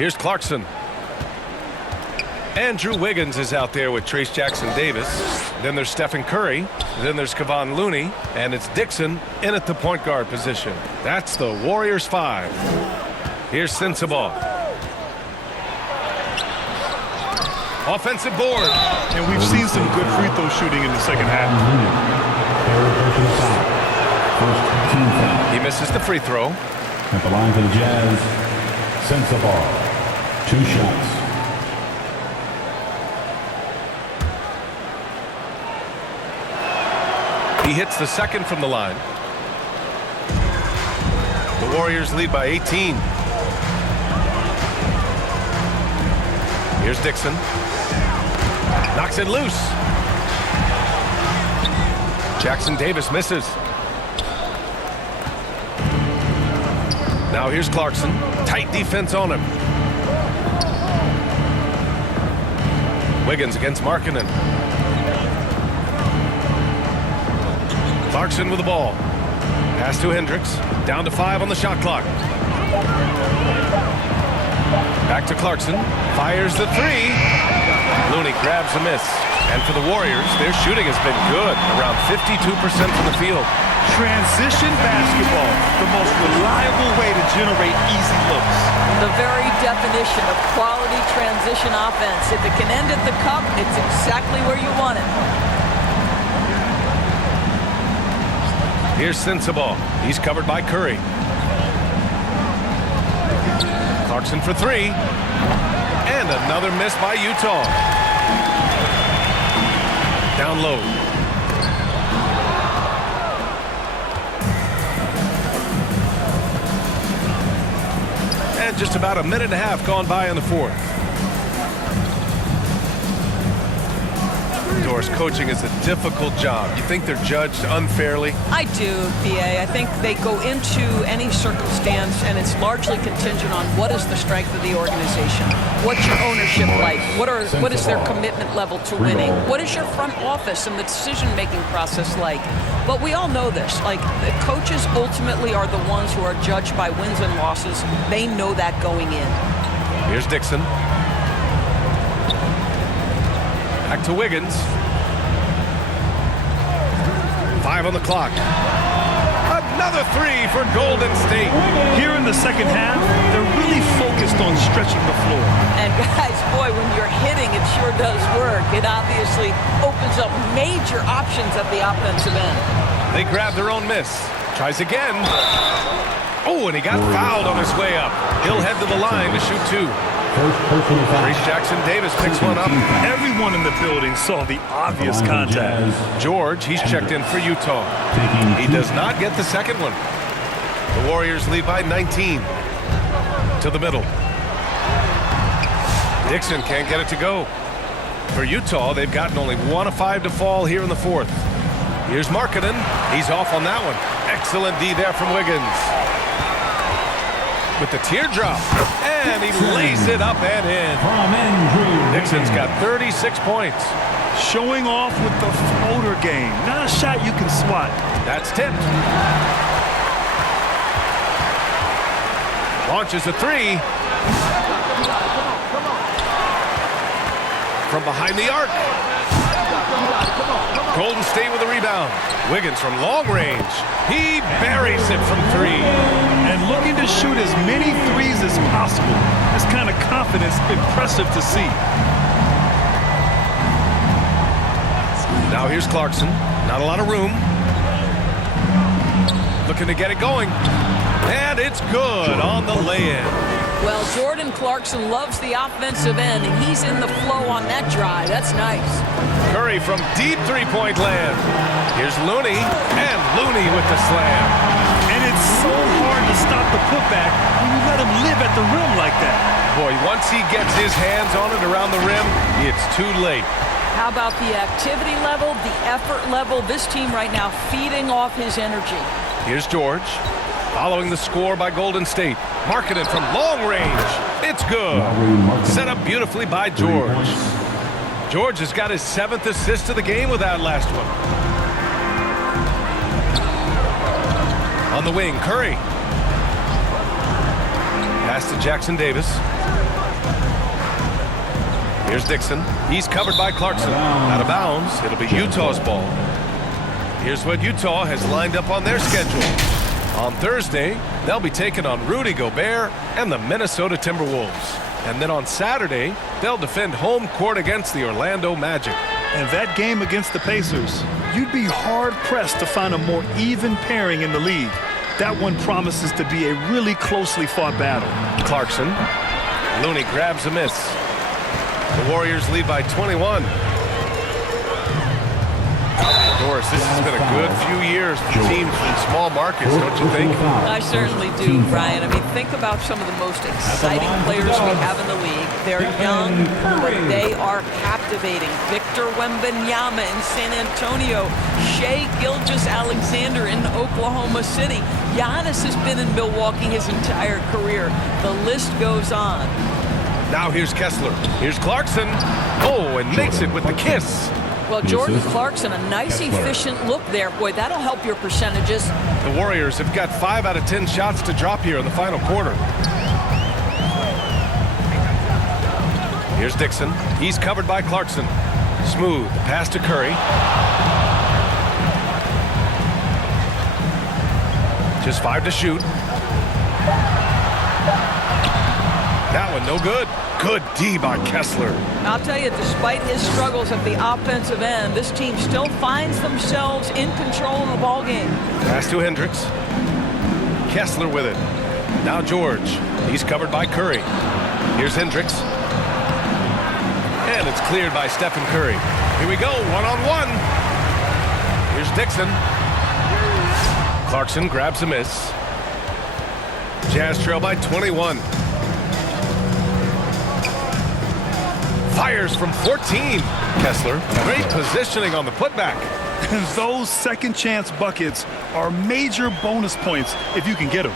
Here's Clarkson. Andrew Wiggins is out there with Trace Jackson-Davis. Then there's Stephen Curry. Then there's Kevon Looney. And it's Dixon in at the point guard position. That's the Warriors 5. Here's Sensabaugh. Offensive board. And we've seen some good free throw shooting in the second half. He misses the free throw. At the line for the Jazz, Sensabaugh. 2 shots. He hits the second from the line. The Warriors lead by 18. Here's Dixon. Knocks it loose. Jackson-Davis misses. Now here's Clarkson. Tight defense on him. Wiggins against Markkanen. Clarkson with the ball. Pass to Hendricks. Down to 5 on the shot clock. Back to Clarkson. Fires the 3. Looney grabs a miss. And for the Warriors, their shooting has been good. Around 52% from the field. Transition basketball, the most reliable way to generate easy looks. The very definition of quality transition offense. If it can end at the cup, it's exactly where you want it. Here's Sensabaugh. He's covered by Curry. Clarkson for 3. And another miss by Utah. Down low. And just about a minute and a half gone by in the fourth. Doris, coaching is a difficult job. You think they're judged unfairly? I do, PA. I think they go into any circumstance, and it's largely contingent on what is the strength of the organization. What's your ownership like? What is their commitment level to winning? What is your front office and the decision-making process like? But we all know this. Like, the coaches ultimately are the ones who are judged by wins and losses. They know that going in. Here's Dixon. Back to Wiggins. 5 on the clock. Another 3 for Golden State. Here in the second half, they're really focused on stretching the floor. And guys, boy, when you're hitting, it sure does work. It obviously opens up major options at the offensive end. They grab their own miss. Tries again. Oh, and he got fouled on his way up. He'll head to the line to shoot 2. Trace Jackson-Davis picks one up. Everyone in the building saw the obvious contact. George, he's checked in for Utah. He does not get the second one. The Warriors lead by 19. To the middle. Dixon can't get it to go. For Utah, they've gotten only 1 of 5 to fall here in the fourth. Here's Markkanen. He's off on that one. Excellent D there from Wiggins. With the teardrop. And he lays it up and in. Dixon's got 36 points. Showing off with the floater game. Not a shot you can swat. That's tipped. Launches a 3. From behind the arc. Golden State with a rebound. Wiggins from long range. He buries it from 3. And looking to shoot as many threes as possible. This kind of confidence, impressive to see. Now here's Clarkson. Not a lot of room. Looking to get it going. And it's good on the lay-in. Well, Jordan Clarkson loves the offensive end, and he's in the flow on that drive. That's nice. Curry from deep three-point land. Here's Looney, and Looney with the slam. And it's so hard to stop the putback when you let him live at the rim like that. Boy, once he gets his hands on it around the rim, it's too late. How about the activity level, the effort level? This team right now feeding off his energy. Here's George. Following the score by Golden State. Markkanen from long range. It's good. Set up beautifully by George. George has got his 7th assist of the game with that last one. On the wing, Curry. Pass to Jackson-Davis. Here's Dixon. He's covered by Clarkson. Out of bounds. It'll be Utah's ball. Here's what Utah has lined up on their schedule. On Thursday, they'll be taking on Rudy Gobert and the Minnesota Timberwolves. And then on Saturday, they'll defend home court against the Orlando Magic. And that game against the Pacers, you'd be hard-pressed to find a more even pairing in the league. That one promises to be a really closely fought battle. Clarkson. Looney grabs a miss. The Warriors lead by 21. Doris, this has been a good few years for teams from small markets, don't you think? I certainly do, Brian. I mean, think about some of the most exciting players we have in the league. They're young, but they are captivating. Victor Wembanyama in San Antonio, Shai Gilgeous-Alexander in Oklahoma City. Giannis has been in Milwaukee his entire career. The list goes on. Now here's Kessler. Here's Clarkson. Oh, and makes it with the kiss. Well, Jordan Clarkson, a nice, efficient look there. Boy, that'll help your percentages. The Warriors have got 5 out of 10 shots to drop here in the final quarter. Here's Dixon. He's covered by Clarkson. Smooth. Pass to Curry. Just 5 to shoot. That one no good. Good D by Kessler. I'll tell you, despite his struggles at the offensive end, this team still finds themselves in control of the ball game. Pass to Hendricks. Kessler with it. Now George. He's covered by Curry. Here's Hendricks. And it's cleared by Stephen Curry. Here we go, one-on-one. Here's Dixon. Clarkson grabs a miss. Jazz trail by 21. Fires from 14. Kessler, great positioning on the putback. And those second chance buckets are major bonus points if you can get them.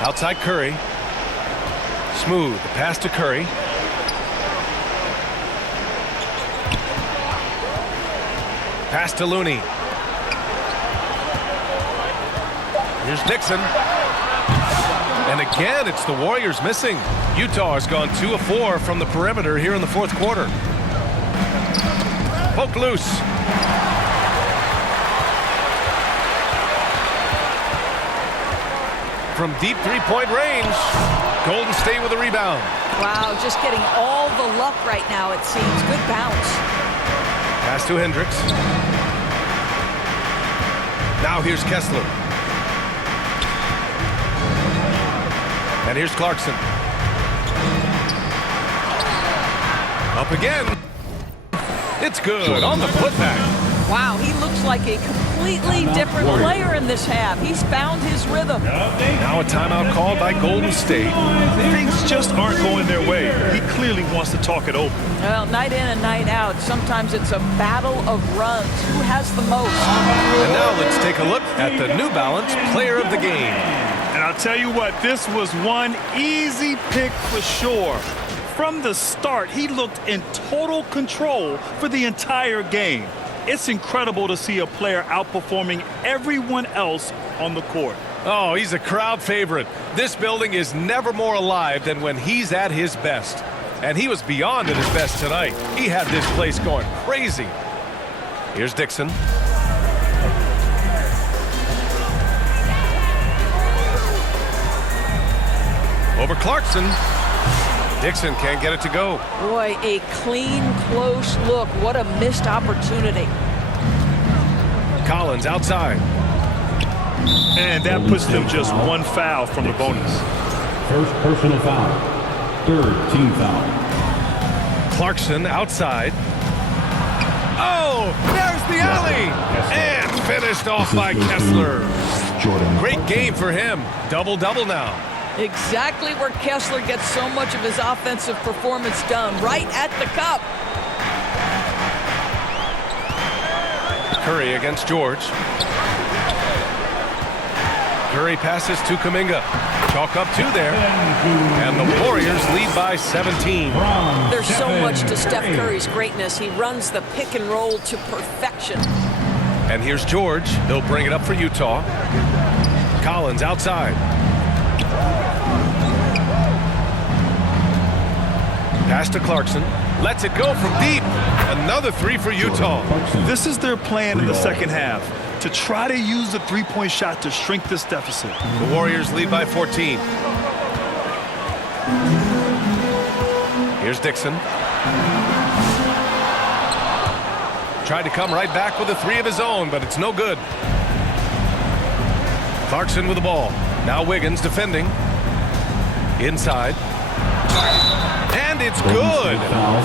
Outside Curry. Smooth. The pass to Curry. Pass to Looney. Here's Dixon. And again, it's the Warriors missing. Utah has gone 2 of 4 from the perimeter here in the fourth quarter. Poked loose. From deep three-point range, Golden State with a rebound. Wow, just getting all the luck right now, it seems. Good bounce. Pass to Hendricks. Now here's Kessler. And here's Clarkson. Up again. It's good on the putback. Wow, he looks like a completely different player in this half. He's found his rhythm. Now a timeout called by Golden State. Things just aren't going their way. He clearly wants to talk it over. Well, night in and night out, sometimes it's a battle of runs. Who has the most? And now let's take a look at the New Balance Player of the Game. And I'll tell you what, this was one easy pick for sure. From the start, he looked in total control for the entire game. It's incredible to see a player outperforming everyone else on the court. Oh, he's a crowd favorite. This building is never more alive than when he's at his best. And he was beyond at his best tonight. He had this place going crazy. Here's Dixon. Over Clarkson. Dixon can't get it to go. Boy, a clean, close look. What a missed opportunity. Collins outside. And that puts them just one foul from the bonus. First personal foul. Third team foul. Clarkson outside. Oh, there's the alley. And finished off by Kessler. Great game for him. Double-double now. Exactly where Kessler gets so much of his offensive performance done, right at the cup. Curry against George. Curry passes to Kuminga. Chalk up 2 there. And the Warriors lead by 17. There's so much to Steph Curry's greatness. He runs the pick and roll to perfection. And here's George. He'll bring it up for Utah. Collins outside. Pass to Clarkson. Lets it go from deep. Another three for Utah. This is their plan in the second half, to try to use the three-point shot to shrink this deficit. The Warriors lead by 14. Here's Dixon. Tried to come right back with a three of his own, but it's no good. Clarkson with the ball. Now Wiggins defending. Inside. And it's good.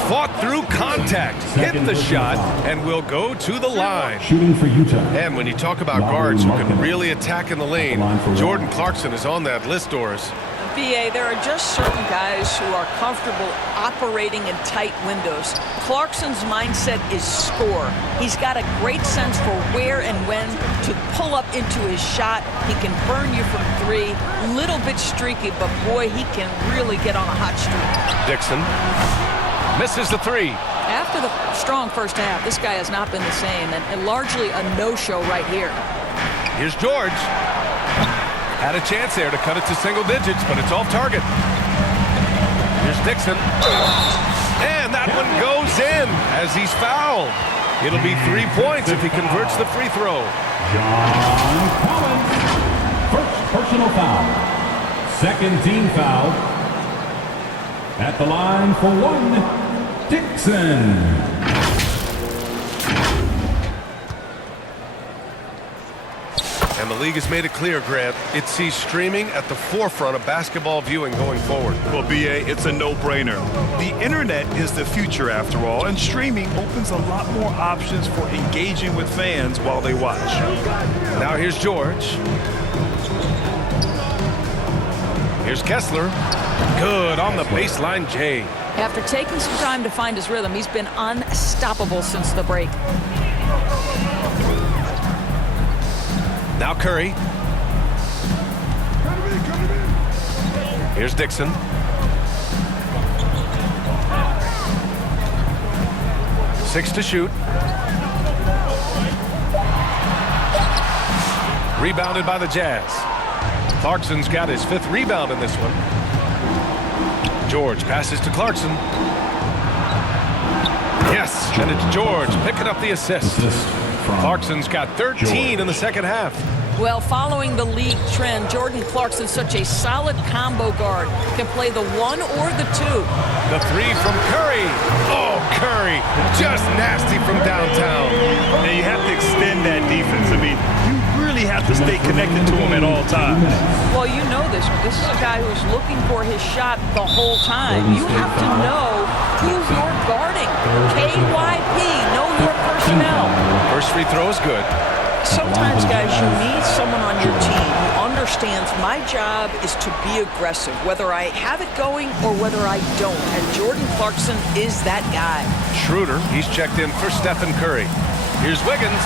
Fought through contact. Hit the shot and will go to the line. Shooting for Utah. And when you talk about guards who can really attack in the lane, Jordan Clarkson is on that list, Doris. BA, there are just certain guys who are comfortable operating in tight windows. Clarkson's mindset is score. He's got a great sense for where and when to pull up into his shot. He can burn you from three. Little bit streaky, but boy, he can really get on a hot streak. Dixon misses the three. After the strong first half, this guy has not been the same, and largely a no-show right here. Here's George. Had a chance there to cut it to single digits, but it's off target. Here's Dixon. And that one goes in as he's fouled. It'll be 3 points if he converts the free throw. John Collins. First personal foul. Second team foul. At the line for one, Dixon. And the league has made it clear, Grant, it sees streaming at the forefront of basketball viewing going forward. Well, BA, it's a no-brainer. The internet is the future, after all, and streaming opens a lot more options for engaging with fans while they watch. Now here's George. Here's Kessler. Good on the baseline, Jay. After taking some time to find his rhythm, he's been unstoppable since the break. Now Curry. Here's Dixon. Six to shoot. Rebounded by the Jazz. Clarkson's got his fifth rebound in this one. George passes to Clarkson. Yes, and it's George picking up the assist. Clarkson's got 13 in the second half. Well, following the league trend, Jordan Clarkson's such a solid combo guard. Can play the one or the two. The three from Curry. Oh, Curry, just nasty from downtown. And you have to extend that defense. I mean, you really have to stay connected to him at all times. Well, you know this. This is a guy who's looking for his shot the whole time. You have to know who you're guarding. KYP, know your personnel. First free throw is good. Sometimes, guys, you need someone on your team who understands my job is to be aggressive, whether I have it going or whether I don't. And Jordan Clarkson is that guy. Schroeder, he's checked in for Stephen Curry. Here's Wiggins.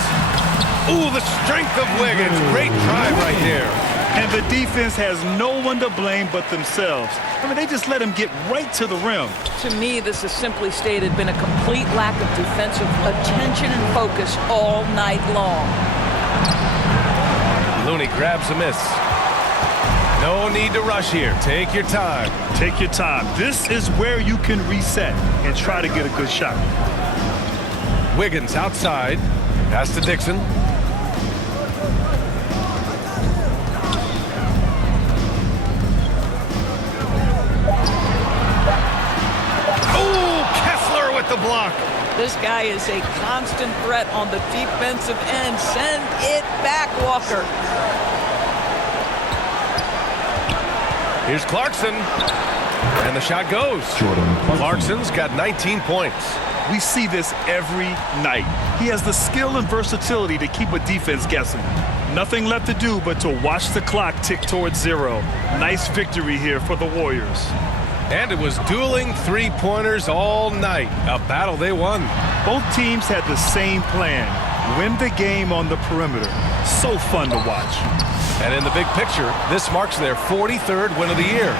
Ooh, the strength of Wiggins. Great drive right there. And the defense has no one to blame but themselves. I mean, they just let him get right to the rim. To me, this is simply stated been a complete lack of defensive attention and focus all night long. Looney grabs a miss. No need to rush here. Take your time. Take your time. This is where you can reset and try to get a good shot. Wiggins outside. Pass to Dixon. Oh, Kessler with the block. This guy is a constant threat on the defensive end. Send it back, Walker. Here's Clarkson. And the shot goes. Clarkson's got 19 points. We see this every night. He has the skill and versatility to keep a defense guessing. Nothing left to do but to watch the clock tick towards zero. Nice victory here for the Warriors. And it was dueling three-pointers all night. A battle they won. Both teams had the same plan. Win the game on the perimeter. So fun to watch. And in the big picture, this marks their 43rd win of the year.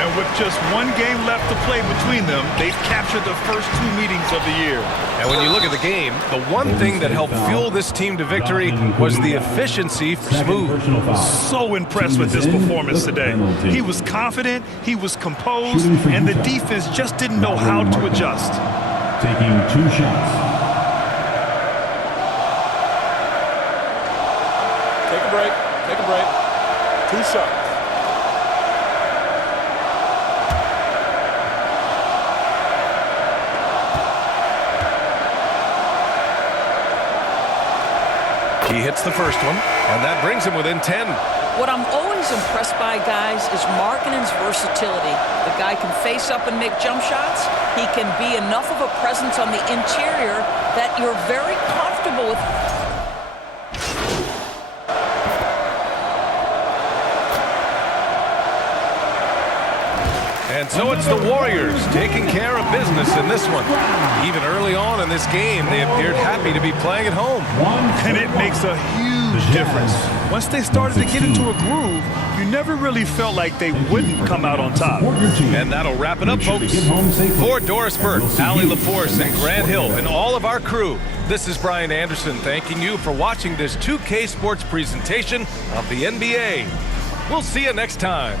And with just one game left to play between them, they've captured the first 2 meetings of the year. And when you look at the game, the one thing that helped fuel this team to victory was the efficiency for Smooth. So impressed with his performance today. He was confident, he was composed, and the defense just didn't know how to adjust. Taking 2 shots. Take a break. Take a break. 2 shots. He hits the first one, and that brings him within 10. What I'm always impressed by, guys, is Markkanen's versatility. The guy can face up and make jump shots. He can be enough of a presence on the interior that you're very comfortable with. And so it's the Warriors taking care of business in this one. Even early on in this game, they appeared happy to be playing at home. And it makes a huge difference. Once they started to get into a groove, you never really felt like they wouldn't come out on top. And that'll wrap it up, folks. For Doris Burke, Allie LaForce, and Grant Hill, and all of our crew, this is Brian Anderson thanking you for watching this 2K Sports presentation of the NBA. We'll see you next time.